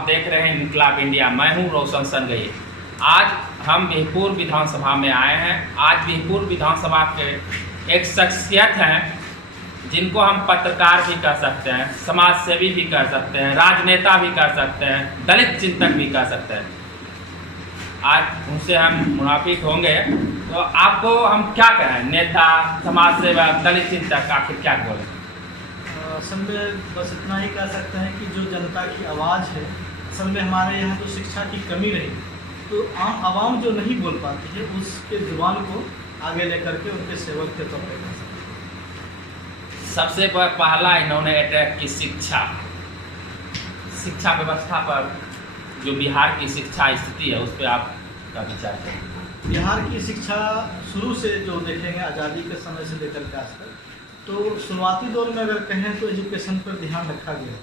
आप देख रहे हैं इनकलाब इंडिया। मैं हूं रोशन संगई। आज हम बिहपुर विधानसभा में आए हैं। आज बिहपुर विधानसभा के एक शख्सियत हैं जिनको हम पत्रकार भी कह सकते हैं, समाज सेवी भी कह सकते हैं, राजनेता भी कह सकते हैं, दलित चिंतक भी कह सकते हैं। आज उनसे हम मुनाफिक होंगे, तो आपको हम क्या कहें, नेता, समाज सेवक, दलित चिंतक, आखिर क्या बोलें? असल में बस इतना ही कह सकते हैं कि जो जनता की आवाज़ है, असल में हमारे यहाँ तो शिक्षा की कमी रही, तो आम आवाम जो नहीं बोल पाती है उसके जुबान को आगे लेकर के उनके सेवक के तौर पर। सबसे पहला इन्होंने अटैक की शिक्षा व्यवस्था पर, जो बिहार की शिक्षा स्थिति है उस पर आपका विचार है? बिहार की शिक्षा शुरू से जो देखेंगे आज़ादी के समय से लेकर के आज तक, तो शुरुआती दौर में अगर कहें तो एजुकेशन पर ध्यान रखा गया,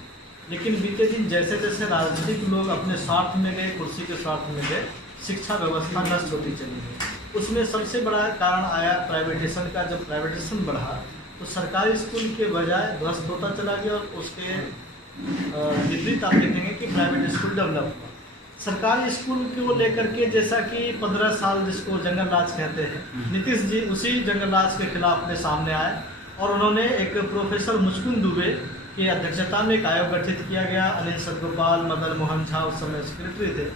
लेकिन बीते दिन जैसे जैसे राजनीतिक लोग अपने स्वार्थ में गए, कुर्सी के स्वार्थ में गए, शिक्षा व्यवस्था नष्ट होती चली गई। उसमें सबसे बड़ा कारण आया प्राइवेटेशन का। जब प्राइवेटेशन बढ़ा तो सरकारी स्कूल के बजाय ध्वस्त होता चला गया, और उसके विपरीत आप देखेंगे कि प्राइवेट स्कूल डेवलप हुआ। सरकारी स्कूल को लेकर के जैसा कि 15 साल जिसको जंगल राज कहते हैं, नीतीश जी उसी जंगल राज के खिलाफ अपने सामने आए, और उन्होंने एक प्रोफेसर मुचकुंद दुबे की अध्यक्षता में एक आयोग गठित किया गया। अनिल सतगोपाल, मदन मोहन झा उस समय सेक्रेटरी थे,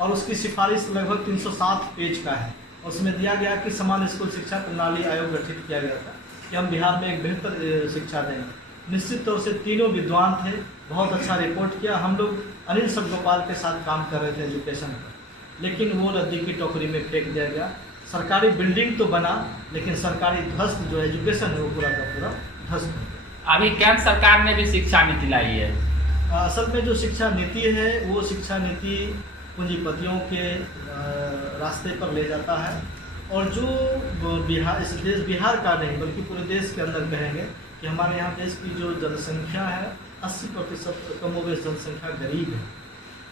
और उसकी सिफारिश लगभग 307 पेज का है। उसमें दिया गया कि समान स्कूल शिक्षा प्रणाली आयोग गठित किया गया था कि हम बिहार में एक बेहतर शिक्षा देंगे। निश्चित तौर से तीनों विद्वान थे, बहुत अच्छा रिपोर्ट किया। हम लोग अनिल सतगोपाल के साथ काम कर रहे थे एजुकेशन पर, लेकिन वो रद्दी की टोकरी में फेंक दिया गया। सरकारी बिल्डिंग तो बना, लेकिन सरकारी ध्वस्त जो एजुकेशन है वो पूरा का पूरा ध्वस्त हो गया। अभी केंद्र सरकार ने भी शिक्षा नीति लाई है। असल में जो शिक्षा नीति है वो शिक्षा नीति पूंजीपतियों के रास्ते पर ले जाता है, और जो बिहार का नहीं बल्कि पूरे देश के अंदर कहेंगे कि हमारे यहाँ देश की जो जनसंख्या है 80% कमोबेश जनसंख्या गरीब है,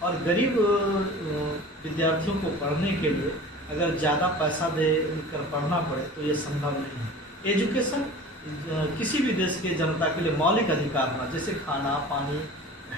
और गरीब विद्यार्थियों को पढ़ने के लिए अगर ज़्यादा पैसा दे कर पढ़ना पड़े तो ये संभव नहीं है। एजुकेशन किसी भी देश के जनता के लिए मौलिक अधिकार होना, जैसे खाना पानी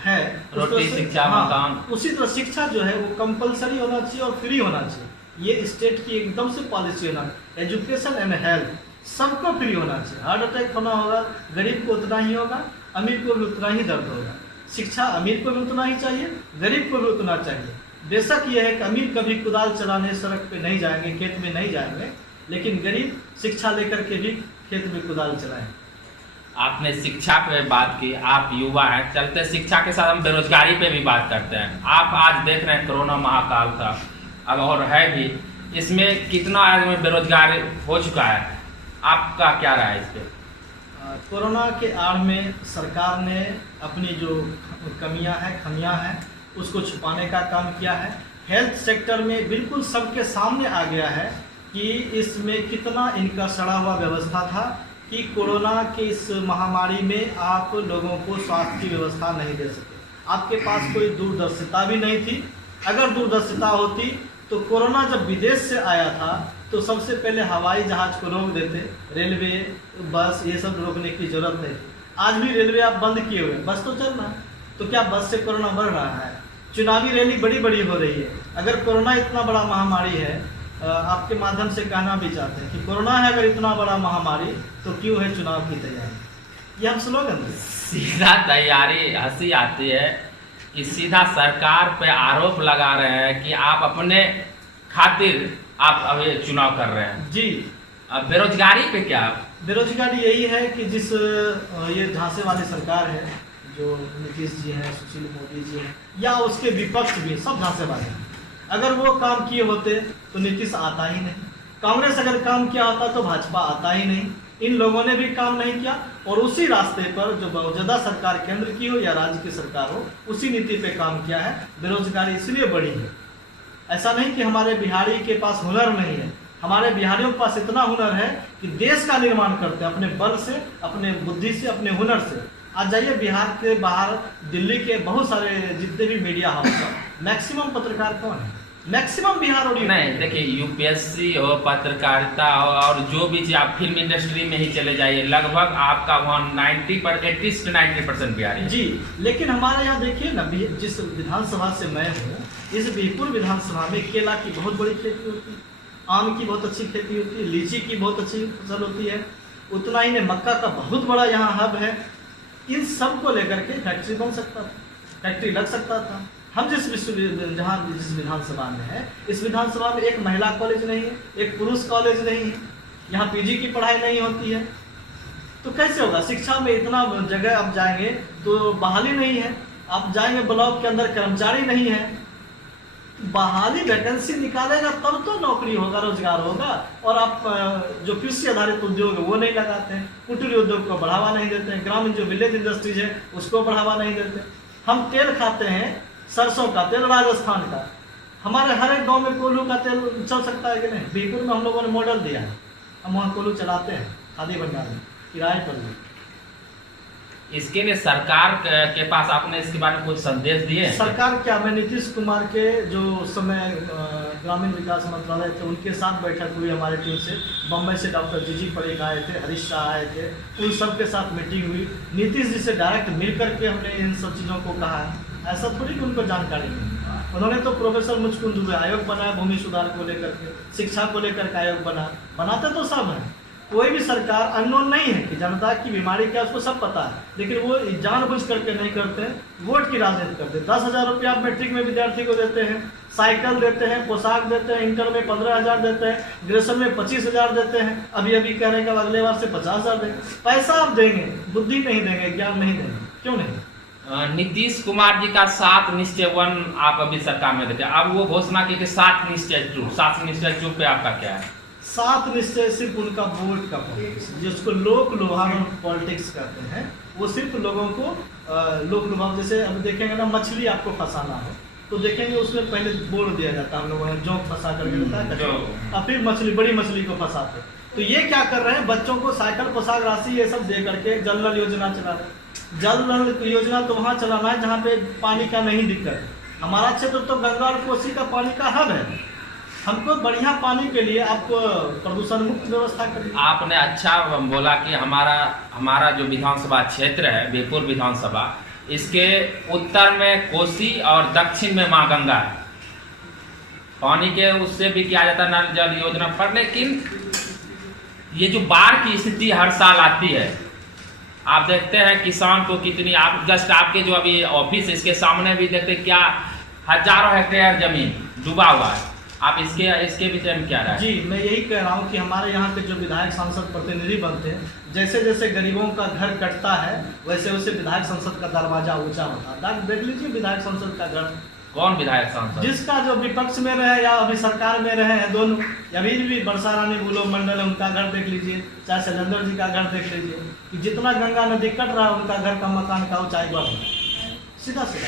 है, रोटी, शिक्षा, मकान, उसी तरह शिक्षा जो है वो कंपलसरी होना चाहिए और फ्री होना चाहिए। ये स्टेट की एकदम से पॉलिसी होना। एजुकेशन एंड हेल्थ सबको फ्री होना चाहिए। हार्ट अटैक होना होगा, गरीब को उतना ही होगा, अमीर को भी उतना ही दर्द होगा। शिक्षा अमीर को भी उतना ही चाहिए, गरीब को भी उतना चाहिए। बेशक यह है कि अमीर कभी कुदाल चलाने सड़क पे नहीं जाएंगे, खेत में नहीं जाएंगे, लेकिन गरीब शिक्षा लेकर के भी खेत में कुदाल चलाएंगे। आपने शिक्षा पे बात की, आप युवा हैं, चलते शिक्षा के साथ हम बेरोजगारी पे भी बात करते हैं। आप आज देख रहे हैं कोरोना महाकाल था, अब और है भी, इसमें कितना आदमी बेरोजगार हो चुका है, आपका क्या राय है इस पर? कोरोना के आड़ में सरकार ने अपनी जो कमियां हैं, खमियां हैं, उसको छुपाने का काम किया है। हेल्थ सेक्टर में बिल्कुल सबके सामने आ गया है कि इसमें कितना इनका सड़ा हुआ व्यवस्था था, कि कोरोना की इस महामारी में आप लोगों को स्वास्थ्य की व्यवस्था नहीं दे सके। आपके पास कोई दूरदर्शिता भी नहीं थी। अगर दूरदर्शिता होती तो कोरोना जब विदेश से आया था तो सबसे पहले हवाई जहाज को रोक देते, रेलवे, बस, ये सब रोकने की जरूरत नहीं थी। आज भी रेलवे आप बंद किए हुए, बस तो चल रहा है, तो क्या बस से कोरोना बढ़ रहा है? चुनावी रैली बड़ी बड़ी हो रही है। अगर कोरोना इतना बड़ा महामारी है, आपके माध्यम से कहना भी चाहते हैं कि कोरोना है अगर इतना बड़ा महामारी, तो क्यों है चुनाव की तैयारी? ये हम स्लोगन सीधा तैयारी, हंसी आती है कि सीधा सरकार पे आरोप लगा रहे हैं कि आप अपने खातिर आप अभी चुनाव कर रहे हैं। जी, अब बेरोजगारी पे क्या? बेरोजगारी यही है कि जिस ये झांसे वाली सरकार है, जो नीतीश जी हैं, सुशील मोदी जी हैं, या उसके विपक्ष भी सब झांसे वाले हैं। अगर वो काम किए होते तो नीतीश आता ही नहीं, कांग्रेस अगर काम किया होता तो भाजपा आता ही नहीं। इन लोगों ने भी काम नहीं किया, और उसी रास्ते पर जो मौजूदा सरकार केंद्र की हो या राज्य की सरकार हो, उसी नीति पे काम किया है। बेरोजगारी इसलिए बढ़ी है। ऐसा नहीं कि हमारे बिहारी के पास हुनर नहीं है, हमारे बिहारियों के पास इतना हुनर है कि देश का निर्माण करते हैं अपने बल से, अपने बुद्धि से, अपने हुनर से। आज जाइए बिहार के बाहर, दिल्ली के बहुत सारे जितने भी मीडिया हाउस, मैक्सिमम पत्रकार कौन है? मैक्सिमम बिहार और नहीं देखिए, यूपीएससी हो, पत्रकारिता हो, और जो भी चीज आप फिल्म इंडस्ट्री में ही चले जाइए, लगभग आपका वहाँ 80 से 90% बिहारी है। जी, लेकिन हमारे यहाँ देखिए ना, जिस विधानसभा से मैं हूँ, इस बिहपुर विधानसभा में केला की बहुत बड़ी खेती होती है, आम की बहुत अच्छी खेती होती है, लीची की बहुत अच्छी फसल होती है, उतना ही में मक्का का बहुत बड़ा यहाँ हब है। इन सब को लेकर के फैक्ट्री बन सकता था, फैक्ट्री लग सकता था। हम जिस विधानसभा में है, इस विधानसभा में एक महिला कॉलेज नहीं है, एक पुरुष कॉलेज नहीं है, यहाँ पीजी की पढ़ाई नहीं होती है, तो कैसे होगा? शिक्षा में इतना जगह आप जाएंगे तो बहाली नहीं है, आप जाएंगे ब्लॉक के अंदर कर्मचारी नहीं है, बहाली वैकेंसी निकालेगा तब तो नौकरी होगा, रोजगार होगा। और आप जो कृषि आधारित उद्योग है वो नहीं लगाते हैं, कुटीर उद्योग को बढ़ावा नहीं देते हैं, ग्रामीण जो विलेज इंडस्ट्रीज है उसको बढ़ावा नहीं देते। हम तेल खाते हैं, सरसों का तेल राजस्थान का, हमारे हर एक गांव में कोल्हू का तेल चल सकता है कि नहीं? बिहपुर में हम लोगों ने मॉडल दिया है, हम वहाँ कोल्हू चलाते हैं, खादी भंडार में किराए पर भी। इसके लिए सरकार के पास आपने इसके बारे में कुछ संदेश दिए? सरकार क्या, मैं नीतीश कुमार के जो समय ग्रामीण विकास मंत्रालय थे उनके साथ बैठक हुई हमारी टीम से, बम्बई से डॉक्टर जीजी परेख आए थे, हरीश शाह आए थे, उन सब के साथ मीटिंग हुई। नीतीश जी से डायरेक्ट मिल करके हमने इन सब चीज़ों को कहा है, ऐसा थोड़ी कि उनको जानकारी नहीं। उन्होंने तो प्रोफेसर मुचकुंद दुबे आयोग बनाया भूमि सुधार को लेकर के, शिक्षा को लेकर के आयोग बनाते तो सब हैं। कोई भी सरकार अननोन नहीं है कि जनता की बीमारी क्या उसको सब पता है, लेकिन वो जानबूझ करके नहीं करते हैं, वोट की राजनीति करते हैं। 10,000 रुपया आप मैट्रिक में विद्यार्थी को देते हैं, साइकिल देते हैं, पोशाक देते हैं, इंटर में 15,000 देते हैं, ग्रेजुएशन में 25,000 देते हैं, अभी कह रहे हैं कि अगले बार से 50,000 देंगे। पैसा आप देंगे, बुद्धि नहीं देंगे, ज्ञान नहीं देंगे, क्यों नहीं? नीतीश कुमार जी का 7 निश्चय 1 आप अभी सरकार में देते हैं, अब वो घोषणा की कि 7 निश्चय 2 पे आपका क्या है? 7 निश्चय सिर्फ उनका वोट का पॉलिटिक्स, जिसको लोक लुभावन पॉलिटिक्स कहते हैं, वो सिर्फ लोगों को लोक लुभाव। जैसे अब देखेंगे ना, मछली आपको फंसाना हो तो देखेंगे उसमें पहले बोल दिया जाता है, हम लोगों ने जोंक फंसा करके देता है, और फिर मछली, बड़ी मछली को फंसाते। तो ये क्या कर रहे हैं, बच्चों को साइकिल, पोशाक, राशि ये सब दे करके जल नल योजना चला रहे हैं। जल नल योजना तो वहाँ चलाना है जहाँ पे पानी का नहीं दिक्कत है। हमारा क्षेत्र तो गंगा और कोसी का पानी का हब है, हमको बढ़िया पानी के लिए आपको प्रदूषण मुक्त व्यवस्था करनी। आपने अच्छा बोला कि हमारा जो विधानसभा क्षेत्र है बिहपुर विधानसभा, इसके उत्तर में कोसी और दक्षिण में माँ गंगा है, पानी के उससे भी किया जाता है नल जल योजना पर। लेकिन ये जो बाढ़ की स्थिति हर साल आती है, आप देखते हैं किसान को कितनी, आप जस्ट आपके जो अभी ऑफिस इसके सामने भी देखते क्या हजारों हेक्टेयर जमीन डूबा हुआ है, आप इसके विषय में क्या राय? जी, मैं यही कह रहा हूँ कि हमारे यहाँ के जो विधायक सांसद प्रतिनिधि बनते हैं, जैसे जैसे गरीबों का घर कटता है वैसे वैसे विधायक संसद का दरवाजा ऊंचा होता है। देख लीजिए विधायक संसद का घर, कौन विधायक सांसद? जिसका जो विपक्ष में रहे या अभी सरकार में रहे हैं, दोनों, अभी भी बरसा रानी बुलो मंडल है, उनका घर देख लीजिए, चाहे शैलेंद्र जी का घर देख लीजिए, कि जितना गंगा नदी कट रहा है उनका घर का मकान का ऊंचाई बढ़ रहा है, सीधा सीधा।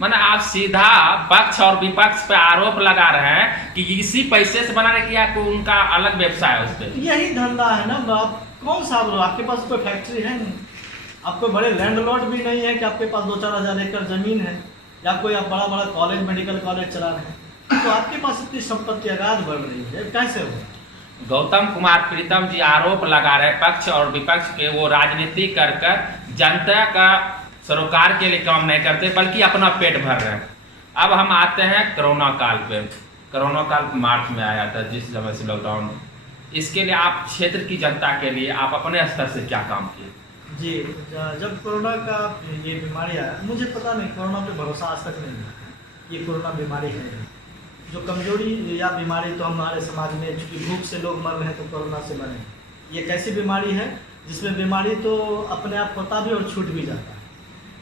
माने आप सीधा पक्ष और विपक्ष पे आरोप लगा रहे हैं कि इसी पैसे से बनाने की या कोई उनका अलग व्यवसाय है उस पर? यही धंधा है ना। आप कौन सा बोलो, आपके पास कोई फैक्ट्री है नहीं, आपको बड़े लैंडलॉर्ड भी नहीं है कि आपके पास 2-4 हज़ार एकड़ जमीन है, या कोई आप बड़ा बड़ा कॉलेज, मेडिकल कॉलेज चला रहे हैं, तो आपके पास इतनी संपत्ति अगाध बढ़ रही है, कैसे हो? गौतम कुमार प्रीतम जी आरोप लगा रहे पक्ष और विपक्ष के, वो राजनीति कर जनता का सरोकार के लिए काम नहीं करते बल्कि अपना पेट भर रहे हैं। अब हम आते हैं कोरोना काल पे। कोरोना काल मार्च में आया था, जिस समय से लॉकडाउन, इसके लिए आप क्षेत्र की जनता के लिए आप अपने स्तर से क्या काम किए? जी, जब कोरोना का ये बीमारी आया, मुझे पता नहीं, कोरोना पे भरोसा आज तक नहीं है, ये कोरोना बीमारी है जो कमजोरी या बीमारी तो हमारे समाज में, चूँकि भूख से लोग मर रहे हैं तो कोरोना से मरे। ये कैसी बीमारी है जिसमें बीमारी तो अपने आप होता भी और छूट भी जाता है।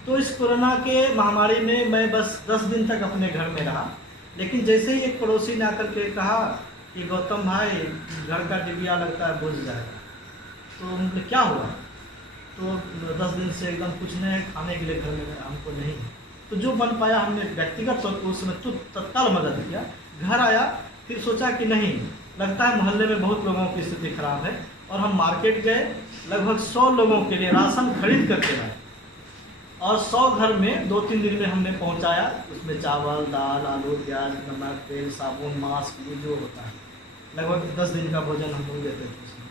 तो इस कोरोना के महामारी में मैं बस 10 दिन तक अपने घर में रहा, लेकिन जैसे ही एक पड़ोसी ने आकर के कहा कि गौतम भाई घर का डिबिया लगता है बुझ जाएगा, तो उनके क्या हुआ, तो 10 दिन से एकदम कुछ नहीं, खाने के लिए घर में हमको नहीं है, तो जो बन पाया हमने व्यक्तिगत तौर पर उसमें तो तत्काल मदद किया। घर आया, फिर सोचा कि नहीं, लगता है मोहल्ले में बहुत लोगों की स्थिति खराब है, और हम मार्केट गए, लगभग 100 लोगों के लिए राशन खरीद करके लाए, और 100 घर में 2-3 दिन में हमने पहुंचाया। उसमें चावल, दाल, आलू, प्याज, नमक, तेल, साबुन, मास्क, ये जो होता है, लगभग 10 दिन का भोजन हम लोग देते थे उसमें।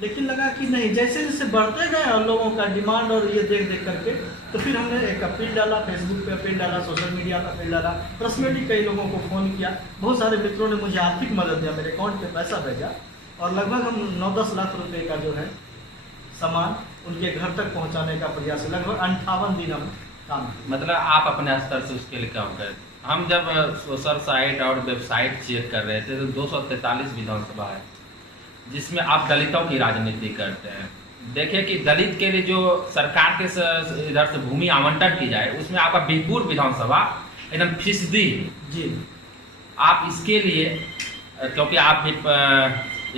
लेकिन लगा कि नहीं, जैसे जैसे बढ़ते गए और लोगों का डिमांड और ये देख देख करके, तो फिर हमने एक अपील डाला, फेसबुक पे अपील डाला, सोशल मीडिया पर अपील डाला, पर्सनली कई लोगों को फ़ोन किया। बहुत सारे मित्रों ने मुझे आर्थिक मदद दिया, मेरे अकाउंट पे पैसा भेजा, और लगभग हम 9-10 लाख रुपए का जो है सामान उनके घर तक पहुंचाने का प्रयास, लगभग 58 दिन हम काम किए। मतलब आप अपने स्तर से उसके लिए काम करें। हम जब सोशल साइट और वेबसाइट चेक कर रहे थे तो 243 विधानसभा है जिसमें आप दलितों की राजनीति करते हैं। देखिए कि दलित के लिए जो सरकार के इधर से भूमि आवंटन की जाए, उसमें आपका बीरपुर विधानसभा एकदम फीसदी जी। आप इसके लिए, क्योंकि आप भी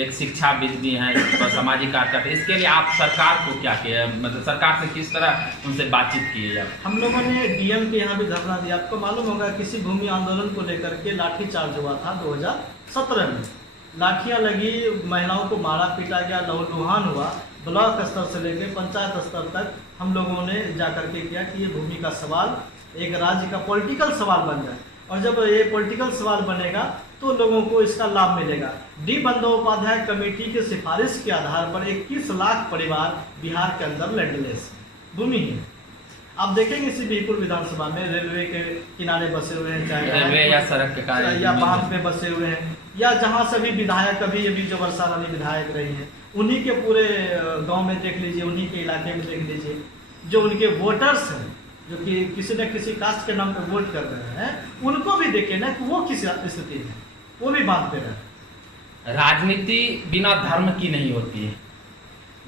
एक शिक्षाविद भी हैं, सामाजिक कार्यकर्ता, इसके लिए आप सरकार को क्या किया, मतलब सरकार से किस तरह उनसे बातचीत की है? हम लोगों ने डीएम के यहाँ भी धरना दिया। आपको मालूम होगा किसी भूमि आंदोलन को लेकर के लाठीचार्ज हुआ था 2017 में, लाठियाँ लगी, महिलाओं को मारा पीटा गया, लहूलुहान हुआ। ब्लॉक स्तर से लेकर पंचायत स्तर तक हम लोगों ने जाकर के किया कि ये भूमि का सवाल एक राज्य का पॉलिटिकल सवाल बन जाए, और जब ये पॉलिटिकल सवाल बनेगा तो लोगों को इसका लाभ मिलेगा। डी बंदोपाध्याय कमेटी की सिफारिश के आधार पर 21 लाख परिवार बिहार के अंदर लैंडलेस भूमि है। आप देखेंगे इसी बीरपुर विधानसभा में रेलवे के किनारे बसे हुए हैं, चाहे रेलवे या सड़क के कारण या बांध पे बसे हुए हैं, या जहाँ सभी विधायक अभी जो वर्षा रानी विधायक रही हैं, उन्हीं के पूरे गांव में देख लीजिए, उन्हीं के इलाके में देख लीजिए, जो उनके वोटर्स हैं, जो कि किसी न किसी कास्ट के नाम पे वोट कर रहे हैं, उनको भी देखे ना कि वो किस स्थिति में, वो भी बांध पे रहे। राजनीति बिना धर्म की नहीं होती है।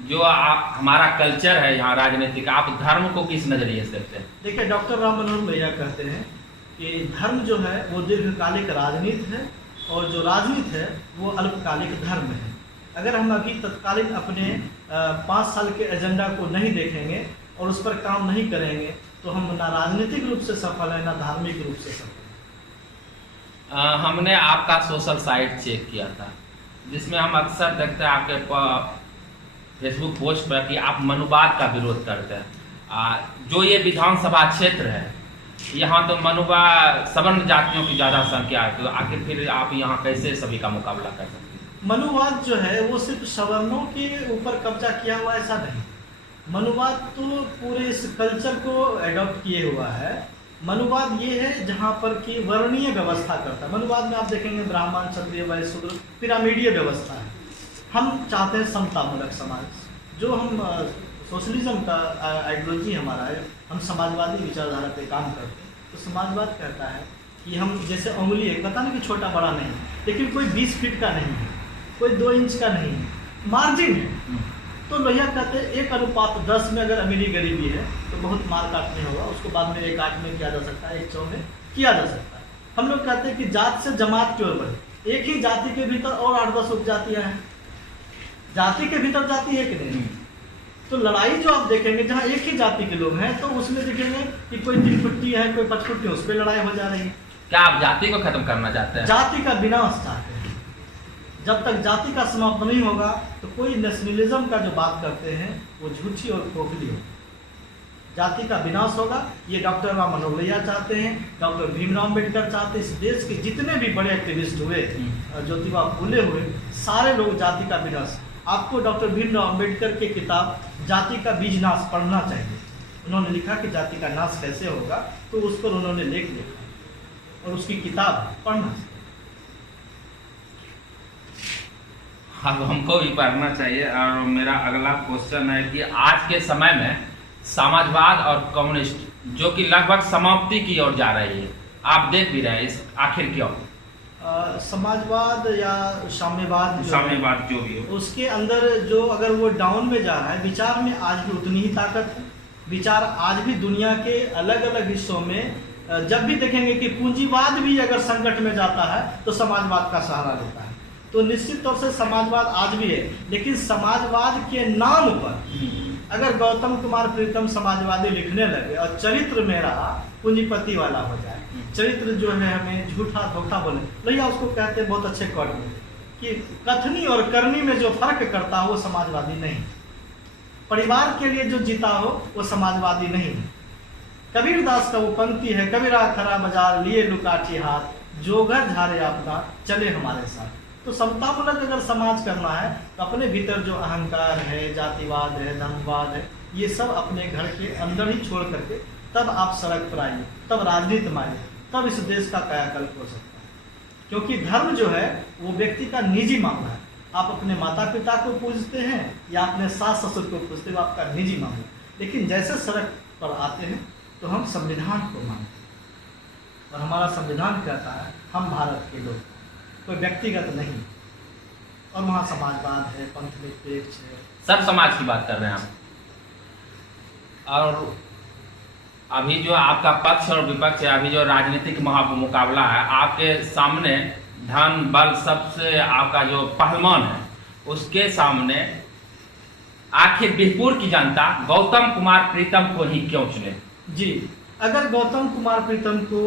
जो आप हमारा कल्चर है यहाँ राजनीति का, आप धर्म को किस नजरिए से देखते हैं? देखिए, डॉक्टर राम मनोहर भैया कहते हैं कि धर्म जो है वो दीर्घकालिक राजनीति है, और जो राजनीति है वो अल्पकालिक धर्म है। अगर हम अभी तत्कालीन अपने 5 साल के एजेंडा को नहीं देखेंगे और उस पर काम नहीं करेंगे तो हम ना राजनीतिक रूप से सफल है, ना धार्मिक रूप से सफल है। हमने आपका सोशल साइट चेक किया था, जिसमें हम अक्सर देखते हैं आपके फेसबुक पोस्ट पर कि आप मनुवाद का विरोध करते हैं। जो ये विधानसभा क्षेत्र है, यहाँ तो मनुवा सवर्ण जातियों की ज़्यादा संख्या है, तो आखिर फिर आप यहाँ कैसे सभी का मुकाबला कर सकते हैं? मनुवाद जो है वो सिर्फ सवर्णों के ऊपर कब्जा किया हुआ ऐसा नहीं। मनुवाद तो पूरे इस कल्चर को एडॉप्ट किए हुआ है। मनुवाद ये है जहाँ पर कि वर्णीय व्यवस्था करता है। मनुवाद में आप देखेंगे ब्राह्मण, क्षत्रिय, वैश्य, शूद्र, पिरामिडीय व्यवस्था है। हम चाहते हैं समतामूलक समाज, जो हम सोशलिज्म का आइडियोलॉजी हमारा है, हम समाजवादी विचारधारा पे काम करते हैं। तो समाजवाद कहता है कि हम जैसे उंगली है, पता नहीं कि छोटा बड़ा नहीं, लेकिन कोई 20 फीट का नहीं है, कोई 2 इंच का नहीं है, मार्जिन है। तो लोहिया कहते हैं 1:10 में अगर अमीरी गरीबी है तो बहुत मार काट नहीं होगा, उसको बाद में 1:8 में किया जा सकता है, 1:100 में किया जा सकता है। हम लोग कहते हैं कि जात से जमात की ओर बढ़े। एक ही जाति के भीतर और 8-10 उपजातियां हैं, जाति के भीतर जाति है कि नहीं? तो लड़ाई जो आप देखेंगे जहाँ एक ही जाति के लोग हैं, तो उसमें देखेंगे कि कोई 3 फुट्टी है, कोई 5 फुट्टी, उस पर लड़ाई हो जा रही है। क्या आप जाति को खत्म करना चाहते हैं? जाति का विनाश चाहते हैं। जब तक जाति का समाप्त नहीं होगा तो कोई नेशनलिज्म का जो बात करते हैं वो झूठी और खोखली होगी। जाति का विनाश होगा, ये डॉक्टर राम मनोहर लोहिया चाहते हैं, डॉक्टर भीमराव अम्बेडकर चाहते हैं। इस देश के जितने भी बड़े एक्टिविस्ट हुए, ज्योतिबा फूले हुए, सारे लोग जाति का विनाश। आपको डॉक्टर भीमराव अम्बेडकर की किताब जाति का बीज नाश पढ़ना चाहिए। उन्होंने लिखा कि जाति का नाश कैसे होगा, तो उस पर उन्होंने लेख लिखा और उसकी किताब पढ़ना चाहिए। अब हमको भी पढ़ना चाहिए। और मेरा अगला क्वेश्चन है कि आज के समय में समाजवाद और कम्युनिस्ट जो कि लगभग समाप्ति की ओर जा रही है, आप देख भी रहे हैं, इस आखिर क्यों? समाजवाद या साम्यवाद जो भी हो, उसके अंदर जो अगर वो डाउन में जा रहा है, विचार में आज भी उतनी ही ताकत है। विचार आज भी दुनिया के अलग अलग हिस्सों में जब भी देखेंगे कि पूंजीवाद भी अगर संकट में जाता है तो समाजवाद का सहारा लेता है। तो निश्चित तौर से समाजवाद आज भी है, लेकिन समाजवाद के नाम पर अगर गौतम कुमार प्रीतम समाजवादी लिखने लगे और चरित्र मेरा पूंजीपति वाला हो जाए, चरित्र जो है हमें झूठा धोखा बोले, भैया उसको कहते हैं बहुत अच्छे कॉर्ड में कि कथनी और करनी में जो फर्क करता हो वो समाजवादी नहीं। परिवार के लिए जो जीता हो वो समाजवादी नहीं। कबीरदास का वो पंक्ति है, कबीरा खरा बाजार लिए लुकाठी हाथ, जो घर झारे अपना चले हमारे साथ। तो समतामूलक अगर समाज करना है तो अपने भीतर जो अहंकार है, जातिवाद है, धर्मवाद है, ये सब अपने घर के अंदर ही छोड़ करके तब आप सड़क पर आइए, तब राजनीति में आइए, तब इस देश का कायाकल्प हो सकता है। क्योंकि धर्म जो है वो व्यक्ति का निजी मामला है। आप अपने माता पिता को पूजते हैं या अपने सास ससुर को पूजते हो, आपका निजी मामला। लेकिन जैसे सड़क पर आते हैं तो हम संविधान को मानते हैं और हमारा संविधान कहता है हम भारत के लोग, कोई व्यक्तिगत नहीं। और वहाँ समाजवाद है, पंथ निरपेक्ष है, सब समाज की बात कर रहे हैं हम। और अभी जो आपका पक्ष और विपक्ष है, अभी जो राजनीतिक मुकाबला है, आपके सामने धन बल सबसे आपका जो पहलवान है, उसके सामने आखिर बिहपुर की जनता गौतम कुमार प्रीतम को ही क्यों चुने? जी, अगर गौतम कुमार प्रीतम को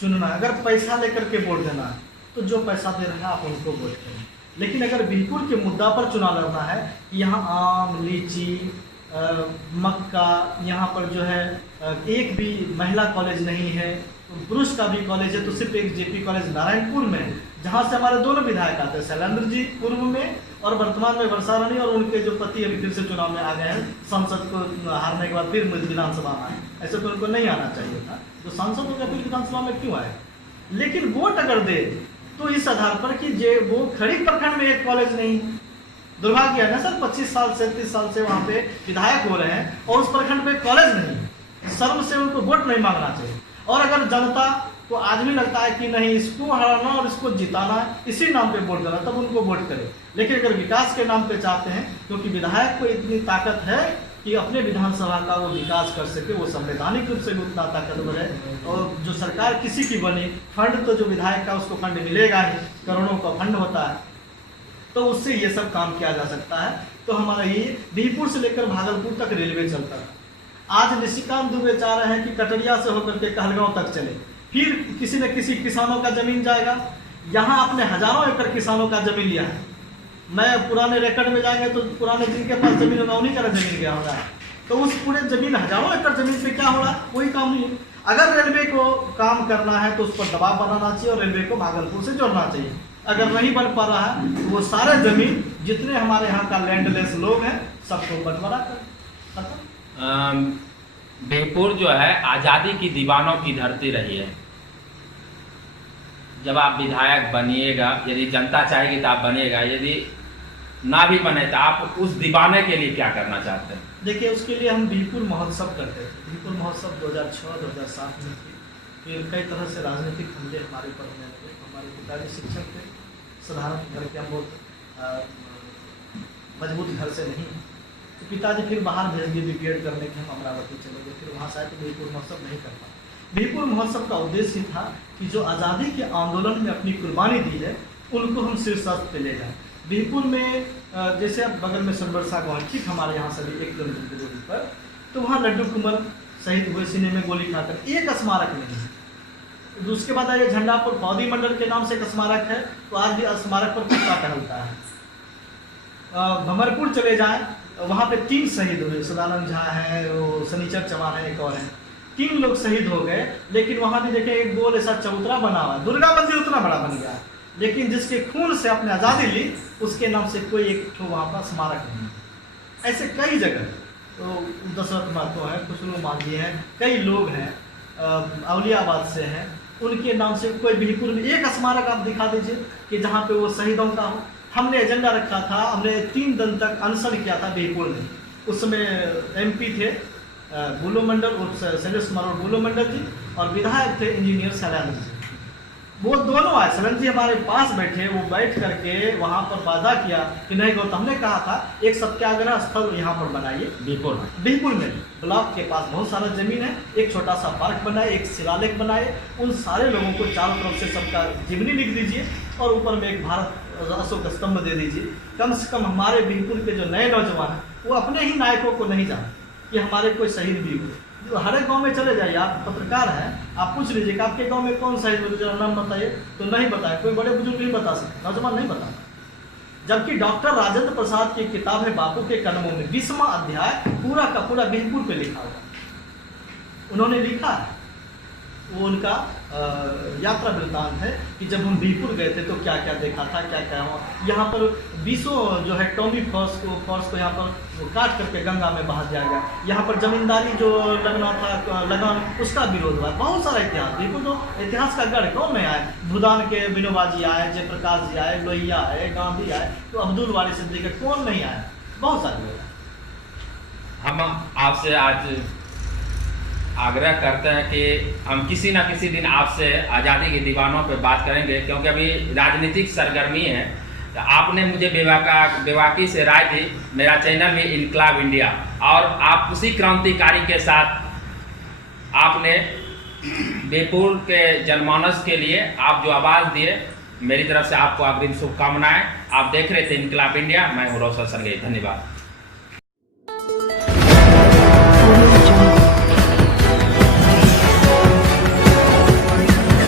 चुनना, अगर पैसा लेकर के वोट देना है तो जो पैसा दे रहा है आप उनको वोट करें। लेकिन अगर बिहपुर के मुद्दा पर चुनाव लड़ना है, यहाँ आम, लीची, मक्का, यहाँ पर जो है एक भी महिला कॉलेज नहीं है, पुरुष का भी कॉलेज है तो सिर्फ एक जेपी कॉलेज नारायणपुर में है, जहाँ से हमारे दोनों विधायक आते हैं, शैलेंद्र जी पूर्व में और वर्तमान में वर्षा रानी, और उनके जो पति अभी फिर से चुनाव में आ गए हैं, संसद को हारने के बाद फिर विधानसभा में आए। ऐसे तो उनको नहीं आना चाहिए था, जो सांसद हो गया फिर विधानसभा में क्यों आए। लेकिन वोट अगर दे तो इस आधार पर कि जे वो खड़ी प्रखंड में एक कॉलेज नहीं, दुर्भाग्य है ना सर, 25 साल से 30 साल से वहाँ पे विधायक हो रहे हैं और उस प्रखंड में कॉलेज नहीं। शर्म से उनको वोट नहीं मांगना चाहिए। और अगर जनता को आज भी लगता है कि नहीं इसको हराना और इसको जिताना है, इसी नाम पे वोट देना, तब उनको वोट करें। लेकिन अगर विकास के नाम पे चाहते हैं, क्योंकि विधायक को इतनी ताकत है कि अपने विधानसभा का वो विकास कर सके, वो संवैधानिक रूप से भी उतना ताकतवर है, और जो सरकार किसी की बनी, फंड तो जो विधायक का उसको फंड मिलेगा ही, करोड़ों का फंड होता है, तो उससे ये सब काम किया जा सकता है। तो हमारा ये बिहपुर से लेकर भागलपुर तक रेलवे चलता है। आज निशिकांत दुबे चाह रहे हैं कि कटरिया से होकर के कहलगांव तक चले, फिर किसी न किसी किसानों का जमीन जाएगा। यहाँ आपने हजारों एकड़ किसानों का जमीन लिया है। मैं पुराने रिकॉर्ड में जाएंगे तो पुराने जिनके पास जमीन होगा उन्हीं का जमीन गया होगा, तो उस पूरे जमीन हजारों एकड़ जमीन पे क्या हो रहा है, कोई काम नहीं है। अगर रेलवे को काम करना है तो उस पर दबाव बनाना चाहिए और रेलवे को भागलपुर से जोड़ना चाहिए। अगर नहीं बन पा रहा है तो वो सारे जमीन जितने हमारे यहाँ का लैंडलेस लोग हैं सबको बंटवारा कर। बिहपुर जो है आज़ादी की दीवानों की धरती रही है। जब आप विधायक बनिएगा, यदि जनता चाहेगी तो आप बनिएगा, यदि ना भी बने तो आप उस दीवाने के लिए क्या करना चाहते हैं? देखिए, उसके लिए हम बिहपुर महोत्सव करते थे। बिहपुर महोत्सव 2006-2007 में थी। फिर कई तरह से राजनीतिक हमले हमारे पर होने लगे। हमारे पिताजी शिक्षक थे, साधारण घर के, हम बहुत मजबूत घर से नहीं, तो पिताजी फिर बाहर भेज दिए बीपीएड करने के, हम अमरावती चले गए। फिर वहाँ से आए तो बिहपुर महोत्सव नहीं कर पाए। बिहपुर महोत्सव का उद्देश्य था कि जो आज़ादी के आंदोलन में अपनी कुर्बानी दी है उनको हम शीर्षस्थ पे ले जाएं। बिहपुर में जैसे अब बगल में सरबरसा गाँव, ठीक हमारे यहाँ से भी 1 किलोमीटर की दूरी पर, तो वहाँ लड्डू कुंवर शहीद हुए सीने में गोली खाकर, एक स्मारक नहीं है। उसके बाद आइए झंडापुर फौजी मंडल के नाम से एक स्मारक है, तो आज भी स्मारक पर कुत्ता टहलता है। भमरपुर चले जाएं, वहाँ पे 3 शहीद हुए, सदानंद झा है, वो शनिचर चौहान है, एक और है, 3 लोग शहीद हो गए। लेकिन वहाँ भी देखें एक गोल ऐसा चबूतरा बना हुआ है, दुर्गा मंदिर उतना बड़ा बन गया, लेकिन जिसके खून से अपने आज़ादी ली उसके नाम से कोई एक ठो वहाँ पर स्मारक नहीं है। ऐसे कई जगह, तो दशरथ महतो है, खुसरो मांझी हैं, कई लोग हैं, औलियाबाद से हैं, उनके नाम से कोई बिहपुर में एक स्मारक आप दिखा दीजिए कि जहाँ पे वो शहीदों का हो। हमने एजेंडा रखा था, हमने 3 दिन तक अनशन किया था बिहपुर में। उस समय MP थे बुलो मंडल और शैलेश कुमार और बुलो मंडल जी, और विधायक थे इंजीनियर शैलेंद्र जी। वो दोनों आए, शैलेंद्र जी हमारे पास बैठे, वो बैठ करके वहाँ पर वादा किया कि नहीं गौतम, हमने कहा था एक सत्याग्रह स्थल यहाँ पर बनाइए बिहपुर में, ब्लॉक के पास बहुत सारा जमीन है, एक छोटा सा पार्क बनाए, एक शिलालेख बनाए, उन सारे लोगों को चारों तरफ से सबका जीवनी लिख दीजिए और ऊपर में एक भारत अशोक स्तंभ दे दीजिए। कम से कम हमारे बिहपुर के जो नए नौजवान हैं वो अपने ही नायकों को नहीं जानते कि हमारे कोई शहीद भी हुए। हर एक गाँव में चले जाइए, आप पत्रकार हैं, आप पूछ लीजिए कि आपके गांव में कौन शहीद हुए, जरा नाम बताइए, तो नहीं बताए, कोई बड़े बुजुर्ग नहीं बता सकते, नौजवान नहीं बताता। जबकि डॉक्टर राजेंद्र प्रसाद की किताब है बापू के कदमों में, 20वां अध्याय पूरा का पूरा बिहपुर पे लिखा हुआ। उन्होंने लिखा है, वो उनका यात्रा वृत्तांत है कि जब हम बीरपुर गए थे तो क्या क्या देखा था, क्या क्या हुआ। यहाँ पर 20 जो है टॉमी फॉर्स को यहाँ पर काट करके गंगा में बहा दिया गया। यहाँ पर जमींदारी जो लगना था लगान, उसका विरोध हुआ। बहुत सारा इतिहास, बीरपुर तो इतिहास का गढ़, कौन नहीं आए। भूदान के विनोबा जी आए, जयप्रकाश जी आए, लोहिया आए, गांधी आए, तो अब्दुल वारिस सिद्दीकी, कौन नहीं आए, बहुत सारे लोग। हम आपसे आज आग्रह करते हैं कि हम किसी ना किसी दिन आपसे आज़ादी के दीवानों पर बात करेंगे, क्योंकि अभी राजनीतिक सरगर्मी है। तो आपने मुझे बेबाकी से राय दी, मेरा चैनल भी इनकलाब इंडिया, और आप उसी क्रांतिकारी के साथ आपने बीरपुर के जनमानस के लिए आप जो आवाज़ दिए, मेरी तरफ से आपको अग्रिम शुभकामनाएं। आप देख रहे थे इनकलाब इंडिया, मैं हूँ रोशन संगई। धन्यवाद।